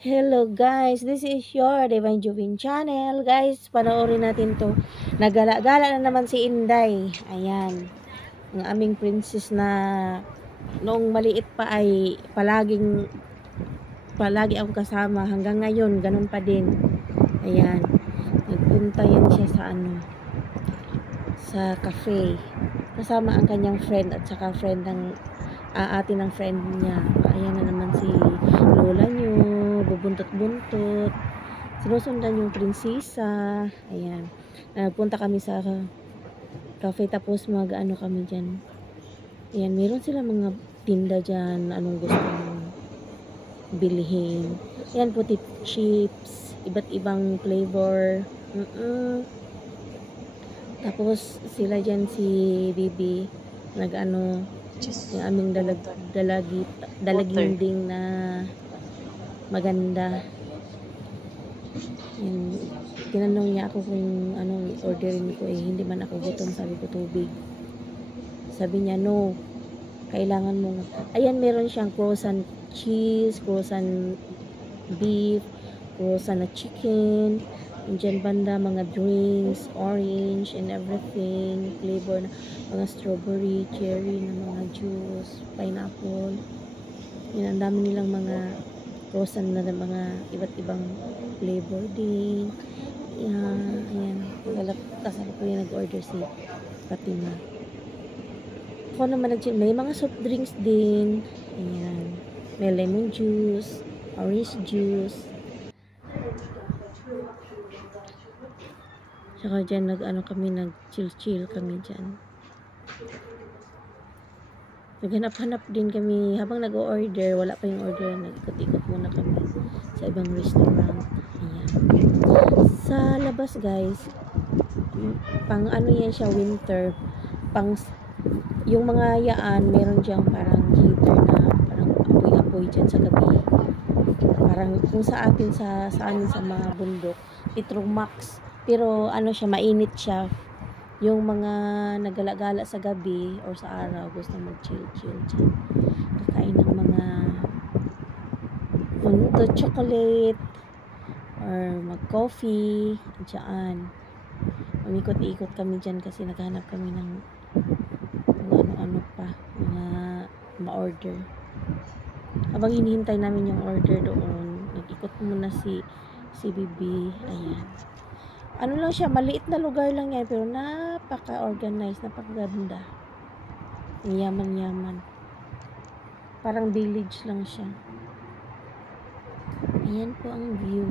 Hello guys, this is your Divine Juvin channel. Guys, panoorin natin to. Nagala-gala na naman si Inday. Ayan, ang aming princess na noong maliit pa ay palagi akong kasama. Hanggang ngayon, ganun pa din. Ayan, nagpunta yan siya sa cafe. Kasama ang kanyang friend at saka friend ng ate ng friend niya. Ayan na naman si lola nyo, bubuntot-buntot. Sinusundan yung prinsesa. Ayan. Punta kami sa cafe tapos mag-ano kami dyan. Ayan, meron sila mga tinda dyan. Anong gusto mong bilhin. Ayan, puti chips. Iba't ibang flavor. Tapos sila dyan si Bibi nag-ano yung aming dalaginding na maganda. Yung, tinanong niya ako kung anong orderin ko hindi man ako gutom, sabi ko tubig. Sabi niya no, kailangan mo. Ayan, meron siyang croissant cheese, croissant beef, croissant na chicken. Diyan banda mga drinks, orange and everything, flavor na mga strawberry, cherry na mga juice, pineapple. Yan, ang dami nilang mga croissant na mga iba't ibang flavor din. Ayan, kasama ko yung nag-order si Fatima. Ako naman may mga soft drinks din. Ayan, may lemon juice, orange juice. Saka dyan nag-chill kami dyan. Naghanap-hanap din kami habang nag-order. Wala pa yung order. Nag-ikot-ikot muna kami sa ibang restaurant. Ayan. Sa labas guys, pang ano yan siya, winter. Yung mga yaan, meron diyang parang heater na parang apoy-apoy dyan sa gabi. Parang kung sa atin, sa amin sa mga bundok, Petromax. Pero ano siya, mainit siya. Yung mga nagala-gala sa gabi or sa araw, gusto mag-chill dyan. Kakain ng mga chocolate or mag-coffee dyan. Umikot-ikot kami dyan kasi naghanap kami ng ano pa, mga ma-order. Habang hinihintay namin yung order doon, nag-ikot muna si Bibi. Ayan. Ano lang siya, maliit na lugar lang yan, pero napaka-organized, napakaganda. Yaman-yaman. Parang village lang siya. Ayan po ang view.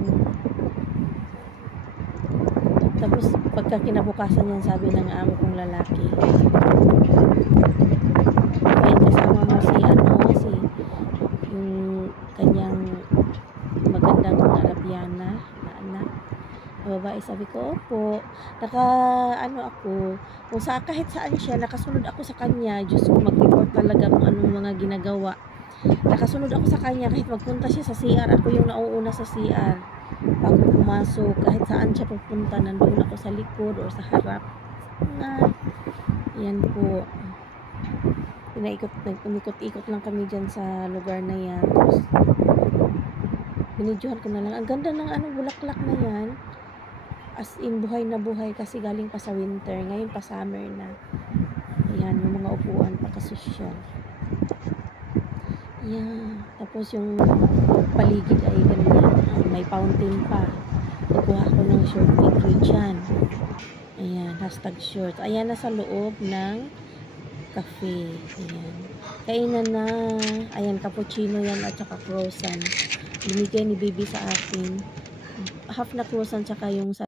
Tapos, pagka kinabukasan yan, sabi ng amo kong lalaki, ayan, kasama mo si yung kanyang magandang Arabiana na anak. Babae, sabi ko, opo, ako, kung kahit saan siya, nakasunod ako sa kanya. Diyos ko, mag-report talaga kung anong mga ginagawa. Nakasunod ako sa kanya, kahit magpunta siya sa CR, ako yung nauuna sa CR. Bago pumasok, kahit saan siya pupunta, nandun ako sa likod or sa harap. Yan po. Umikot-ikot lang kami dyan sa lugar na yan. Tapos, binidyohan ko na lang. Ang ganda ng bulaklak na yan. As in, buhay na buhay kasi galing pa sa winter. Ngayon pa summer na. Ayan, yung mga upuan pa kasosyal. Ayan. Tapos yung paligid ay ganyan. May fountain pa. Nakuha ko ng short video dyan. Ayan, #short. Ayan, nasa loob ng cafe. Ayan. Kainan na. Ayan, cappuccino yan at saka croissant. Binigay ni Bibi sa akin. Half na croissant saka yung